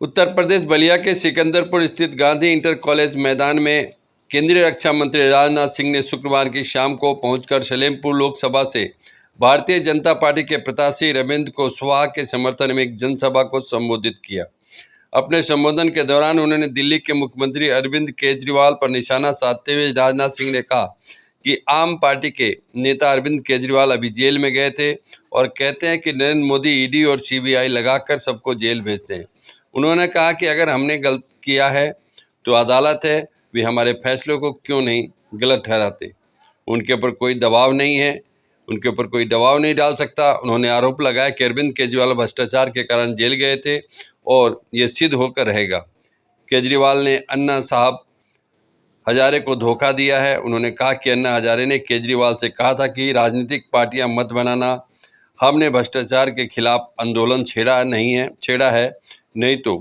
उत्तर प्रदेश बलिया के सिकंदरपुर स्थित Gandhi inter college मैदान में केंद्रीय रक्षा मंत्री राजनाथ सिंह ने शुक्रवार की शाम को पहुंचकर सलेमपुर लोकसभा से भारतीय जनता पार्टी के प्रत्याशी रविंद्र कुशवाहा के समर्थन में एक जनसभा को संबोधित किया। अपने संबोधन के दौरान उन्होंने दिल्ली के मुख्यमंत्री अरविंद केजरीवाल पर निशाना साधते हुए राजनाथ सिंह ने कहा कि आम पार्टी के नेता अरविंद केजरीवाल अभी जेल में गए थे और कहते हैं कि नरेंद्र मोदी ईडी और सीबीआई लगाकर सबको जेल भेजते हैं। उन्होंने कहा कि अगर हमने गलत किया है तो अदालत है, वे हमारे फैसलों को क्यों नहीं गलत ठहराते। उनके ऊपर कोई दबाव नहीं है, उनके ऊपर कोई दबाव नहीं डाल सकता। उन्होंने आरोप लगाया कि अरविंद केजरीवाल भ्रष्टाचार के कारण जेल गए थे और ये सिद्ध होकर रहेगा। केजरीवाल ने अन्ना साहब हजारे को धोखा दिया है। उन्होंने कहा कि अन्ना हजारे ने केजरीवाल से कहा था कि राजनीतिक पार्टियां मत बनाना, हमने भ्रष्टाचार के खिलाफ आंदोलन छेड़ा है, नहीं तो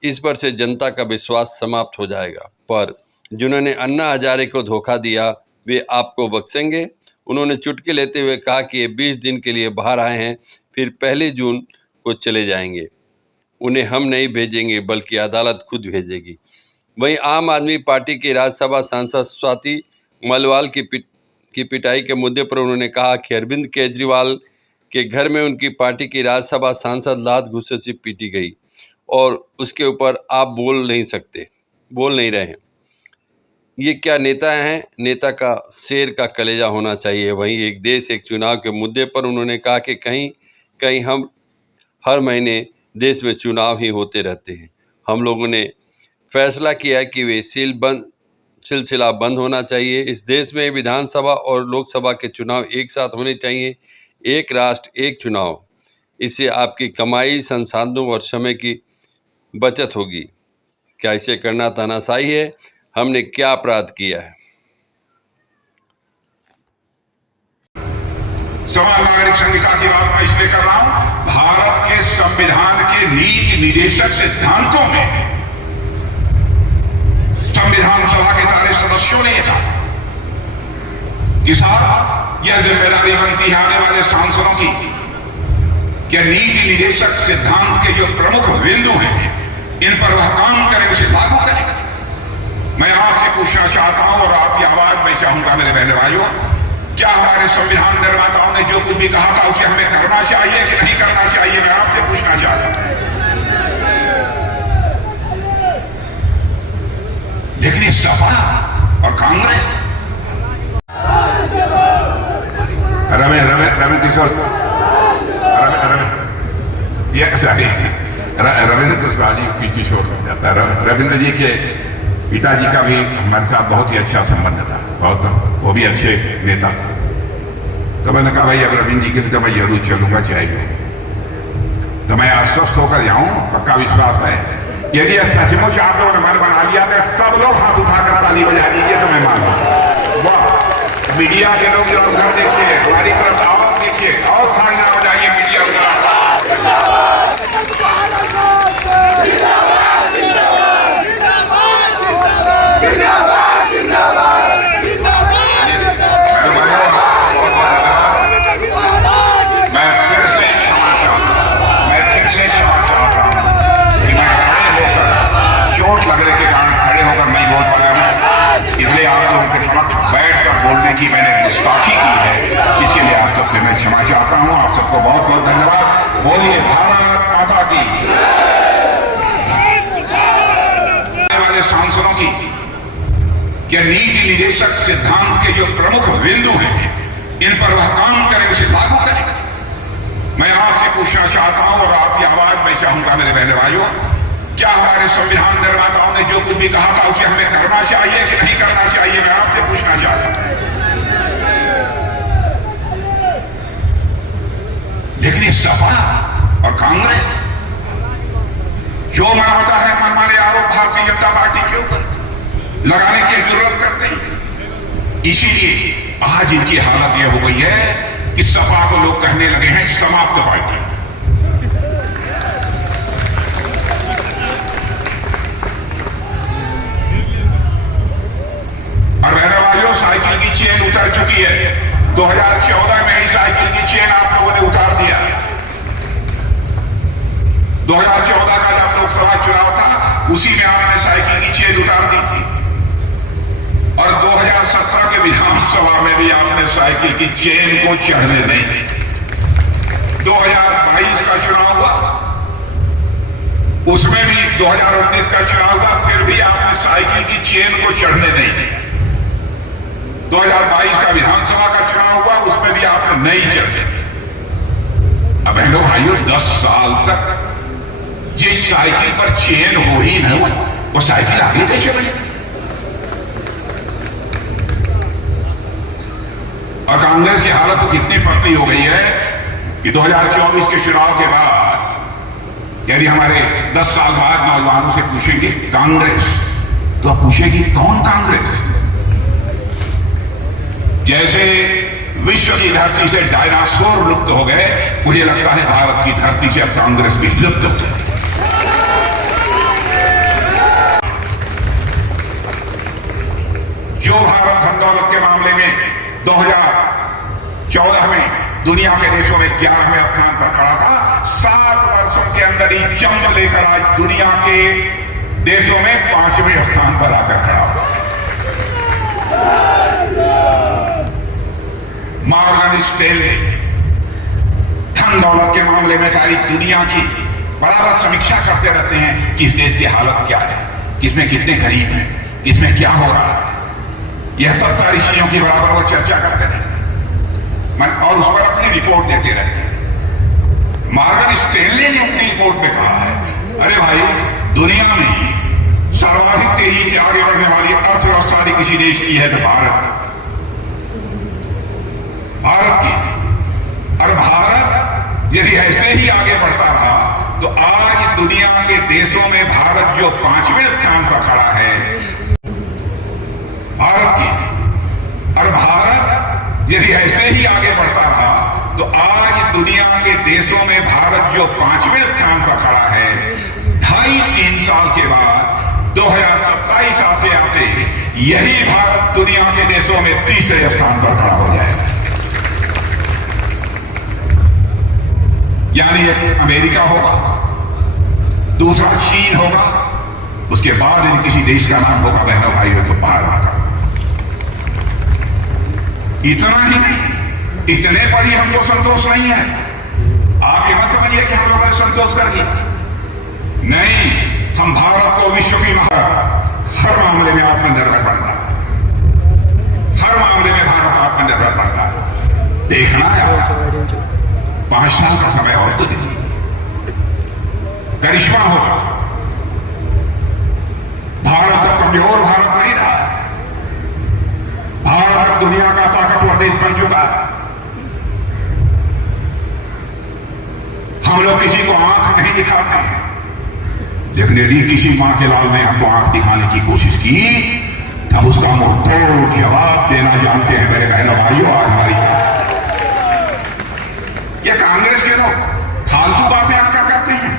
इस पर से जनता का विश्वास समाप्त हो जाएगा। पर जिन्होंने अन्ना हजारे को धोखा दिया वे आपको बख्शेंगे। उन्होंने चुटकी लेते हुए कहा कि ये 20 दिन के लिए बाहर आए हैं, फिर 1 जून को चले जाएंगे। उन्हें हम नहीं भेजेंगे बल्कि अदालत खुद भेजेगी। वहीं आम आदमी पार्टी की राज्यसभा सांसद स्वाति मलिवाल की पिटाई के मुद्दे पर उन्होंने कहा कि अरविंद केजरीवाल के घर में उनकी पार्टी की राज्यसभा सांसद लात घूंसे से पीटी गई और उसके ऊपर आप बोल नहीं रहे हैं। ये क्या नेता हैं? नेता का शेर का कलेजा होना चाहिए। वहीं एक देश एक चुनाव के मुद्दे पर उन्होंने कहा कि कहीं हम हर महीने देश में चुनाव ही होते रहते हैं। हम लोगों ने फैसला किया है कि वे सिलसिला बंद होना चाहिए। इस देश में विधानसभा और लोकसभा के चुनाव एक साथ होने चाहिए। एक राष्ट्र एक चुनाव, इससे आपकी कमाई, संसाधनों और समय की बचत होगी। क्या इसे करना तानाशाही है? हमने क्या अपराध किया है? समान नागरिक संहिता की बात मैं इसलिए कर रहा हूं, भारत के संविधान के नीति निर्देशक सिद्धांतों में संविधान सभा के सारे सदस्यों ने कहा कि साहब यह जिम्मेदारी बनती है आने वाले सांसदों की कि नीति निर्देशक सिद्धांत के जो प्रमुख बिंदु हैं इन पर वह काम करें, उसे लागू करें। मैं आपसे पूछना चाहता हूं और आपकी आवाज मैं चाहूंगा मेरे बहन भाइयों, क्या हमारे संविधान निर्माताओं ने जो कुछ भी कहा था उसे हमें करना चाहिए कि नहीं करना चाहिए? मैं आपसे पूछना चाहता हूं। लेकिन इस सपा और कांग्रेस रविंद्र कुशवाहा जी किशोर जाता है। रविंद्र जी के पिताजी का भी हमारे साथ बहुत ही अच्छा संबंध था, वो भी अच्छे नेता था। तो मैंने कहा भाई अब रविंद्र जी के लिए तो मैं जरूर चलूंगा, चाहे तो मैं आश्वस्त होकर जाऊं, पक्का विश्वास है। यदि सचमुच आप लोगों ने मन बना लिया तो सब लोग हाथ उठाकर ताली बजा दीजिए तो मैं मानूंगा। वाह, मीडिया के लोग जो उधर देखिए, हमारी तरफ आवाज देखिए और तालियां बजाइए मीडिया उधर। की मैंने गुस्ताखी की है, इसके लिए आप सबसे मैं क्षमा चाहता हूं। आप सबको बहुत बहुत धन्यवाद। बोलिए भारत माता की। आने वाले सांसदों की कि नीति निर्देशक सिद्धांत के जो प्रमुख बिंदु हैं इन पर वह काम करें, उसे लागू करें। मैं आपसे पूछना चाहता हूं और आपकी आवाज मैं चाहूंगा मेरे बहन भाइयों, क्या हमारे संविधान निर्माताओं ने जो कुछ भी कहा था उसे हमें करना चाहिए कि नहीं करना चाहिए? मैं आपसे पूछना चाहता हूं। लेकिन इस सपा और कांग्रेस जो मानता है मनमाने आरोप भारतीय जनता पार्टी के ऊपर लगाने की जरूरत करते हैं। इसीलिए आज इनकी हालत यह हो गई है कि सपा को लोग कहने लगे हैं समाप्त पार्टी। और मेरे भाइयों, साइकिल की चेन उतर चुकी है। 2014 में ही साइकिल की चेन आप लोगों ने उतार दिया। 2014 का जब लोकसभा चुनाव था, उसी में आपने साइकिल की चेन उतार दी थी। और 2017 के विधानसभा में भी आपने साइकिल की चेन को चढ़ने नहीं दी। 2022 का चुनाव हुआ, उसमें भी 2019 का चुनाव हुआ, फिर भी आपने साइकिल की चेन को चढ़ने नहीं दी। 2022 का विधानसभा का चुनाव हुआ, उसमें भी आपने नहीं चढ़ने दी। अब बहनों भाइयों, 10 साल तक जिस साइकिल पर चेन हो ही न हो, वो साइकिल आगे कैसे बढ़े? और कांग्रेस की हालत तो कितनी पतली हो गई है कि 2024 के चुनाव के बाद, यानी हमारे 10 साल बाद नौजवानों से पूछेंगे कांग्रेस, तो आप पूछेगी कौन कांग्रेस? जैसे विश्व की धरती से डायनासोर लुप्त हो गए, मुझे लगता है भारत की धरती से अब कांग्रेस भी लुप्त हो गई। जो भारत धन दौलत के मामले में 2014 में दुनिया के देशों में 11वें स्थान पर खड़ा था, 7 वर्षों के अंदर ही जंप लेकर आज दुनिया के देशों में 5वें स्थान पर आकर खड़ा हुआ। मॉर्गन स्टैनली धन दौलत के मामले में सारी दुनिया की बराबर समीक्षा करते रहते हैं कि इस देश की हालत क्या है, किसमें कितने गरीब हैं, किसमें क्या हो रहा है। यह सब तारीखियों की बराबर वो चर्चा करते हैं और उस पर अपनी रिपोर्ट देते रहते हैं। मॉर्गन स्टैनली ने अपनी रिपोर्ट में कहा है, अरे भाई, दुनिया में सर्वाधिक तेजी से आगे बढ़ने वाली अर्थव्यवस्था यदि किसी देश की है तो भारत की। और भारत यदि ऐसे ही आगे बढ़ता रहा तो आज दुनिया के देशों में भारत जो 5वें स्थान पर खड़ा है, भारत की। और भारत यदि ऐसे ही आगे बढ़ता रहा तो आज दुनिया के देशों में भारत जो 5वें स्थान पर खड़ा है, 2.5-3 साल के बाद 2027 आते आते यही भारत दुनिया के देशों में 3रे स्थान पर खड़ा हो जाएगा। यानी एक अमेरिका होगा, दूसरा चीन होगा, उसके बाद यदि किसी देश का नाम होगा बहनों भाइयों तो भारत का। इतना ही नहीं, इतने पर ही हमको संतोष नहीं है। आप ये मत समझिए कि हम लोगों ने संतोष कर लिया, नहीं। हम भारत को विश्व की हर मामले में आत्मनिर्भर बनना है, हर मामले में भारत आत्मनिर्भर बनना है। देखना है 5 साल का समय और तो दीजिए, करिश्मा होगा। भारत का कमजोर भारत नहीं रहा है, भारत दुनिया का ताकतवर देश बन चुका है। हम लोग किसी को आंख नहीं दिखाते, लेकिन यदि किसी मां के लाल ने हमको आंख दिखाने की कोशिश की तब उसका मुंह तोड़ जवाब देना जानते हैं मेरे बहनों भाइयों। आज हमारी ये कांग्रेस के लोग फालतू बातें आकर करते हैं,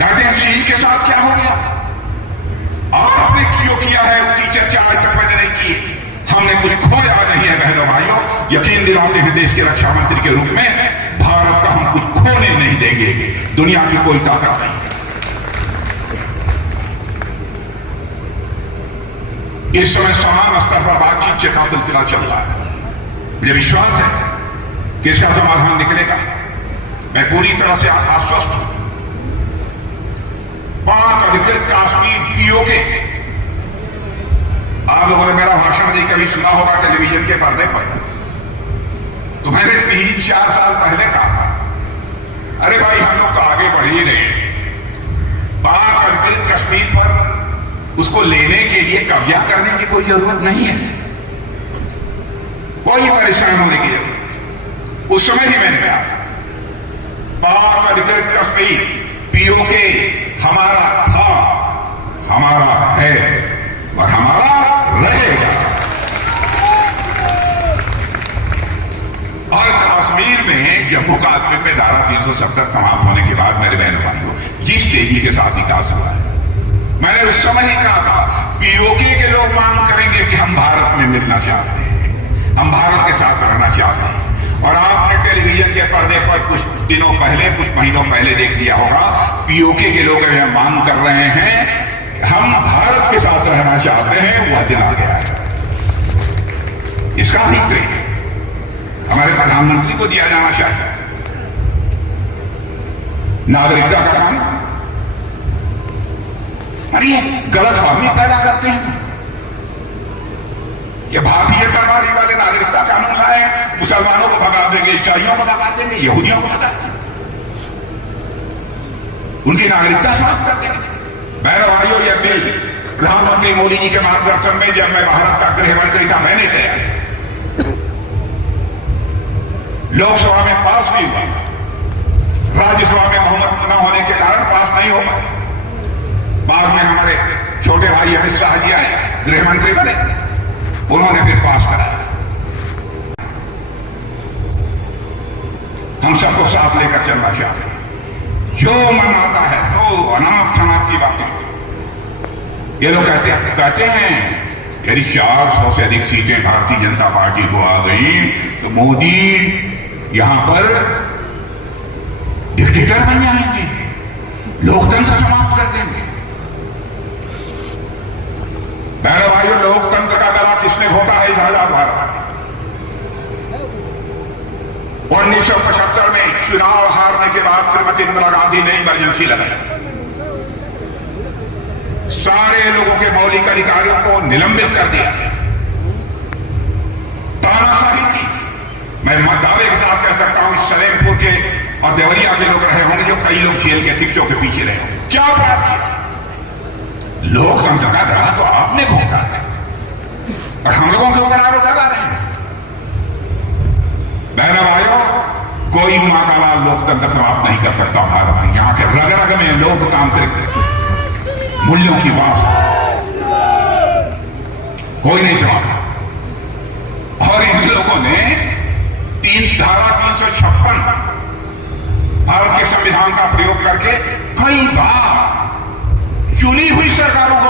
कहते हैं चीन के साथ क्या हो गया, आपने क्यों किया है उसकी चर्चा आज तक मैंने नहीं की। हमने कुछ खोया नहीं है बहनों भाइयों, यकीन दिलाते हैं देश के रक्षा मंत्री के रूप में, भारत का हम कुछ खोने नहीं देंगे। दुनिया की कोई ताकत नहीं। इस समय समान स्तर पर बातचीत का सिलसिला चल रहा है। मुझे विश्वास है कि इसका समाधान निकलेगा। मैं पूरी तरह से आश्वस्त हूं। पाक अधिकृत कश्मीर पीओके, आप लोगों ने मेरा भाषण नहीं कभी सुना होगा टेलीविजन के पर्दे पर, तो मैंने 3-4 साल पहले कहा था, अरे भाई हम लोग तो आगे बढ़ ही रहे, पाक अधिकृत कश्मीर पर उसको लेने के लिए कब्जा करने की कोई जरूरत नहीं है, कोई परेशान होने की जरूरत। उस समय ही मैंने कहा पाक अधिकृत कश्मीर पीओके हमारा था, हमारा है और हमारा रहेगा। और कश्मीर में जम्मू कश्मीर में धारा 370 समाप्त होने के बाद मेरे बहनों भाइयों जिस तेजी के साथ विकास हुआ है, मैंने उस समय ही कहा था पीओके के लोग मांग करेंगे कि हम भारत में मिलना चाहते हैं, हम भारत के साथ रहना चाहते हैं। और आपने टेलीविजन के पर्दे पर कुछ दिनों पहले, कुछ महीनों पहले देख लिया होगा, पीओके के लोग यह मांग कर रहे हैं कि हम भारत के साथ रहना चाहते हैं, वह दिन आ गया है। इसका अधिकृत हमारे प्रधानमंत्री को दिया जाना चाहिए। नागरिकता का काम, अरे गलत फहमी पैदा करते हैं कि भारतीयतावादी वाले नागरिकता कानून लाए, मुसलमानों को भगा देंगे, ईसाइयों को भगा देंगे, यहूदियों को भगा देंगे, उनकी नागरिकता समाप्त कर देंगे। बहनों भाइयों, यह बिल प्रधानमंत्री मोदी जी के मार्गदर्शन में जब मैं भारत का गृह मंत्री था, मैंने किया, लोकसभा में पास भी हुआ, राज्यसभा में बहुमत न होने के कारण पास नहीं हो पाया। बाद में हमारे छोटे भाई अमित शाह जी आए, गृह मंत्री बने, उन्होंने फिर पास कराया। हम सबको साथ लेकर चलना चाहते हैं। जो मन आता है तो अनाप शनाप की बातें ये लोग कहते हैं यदि 400 से अधिक सीटें भारतीय जनता पार्टी को आ गई तो मोदी यहां पर डिक्टेटर बन जाएंगे, लोकतंत्र समाप्त कर देंगे। बहनों भाइयों, लोकतंत्र का गला किसने घोटा है? राजा भारत। 1975 में चुनाव हारने के बाद श्रीमती इंदिरा गांधी ने इमरजेंसी लगाई, सारे लोगों के मौलिक अधिकारों को निलंबित कर दिया, तानाशाही की। मैं दावे के साथ कह सकता हूं, इस सलेमपुर के और देवरिया के लोग रहे होंगे, जो कई लोग जेल के शिक्षों के पीछे रहे होंगे। क्या बात किया? लोकतंत्र का गला तो आपने घोटा है और हम लोगों के ऊपर आरोप लगा रहे हैं। बहनों भाइयों, कोई मां का लाल लोकतंत्र समाप्त नहीं कर सकता भारत में। यहां के रग रग में लोकतांत्रिक मूल्यों की वास कोई नहीं समाप्त। और इन लोगों ने धारा 356 भारत के संविधान का प्रयोग करके कई बार चुनी हुई सरकारों को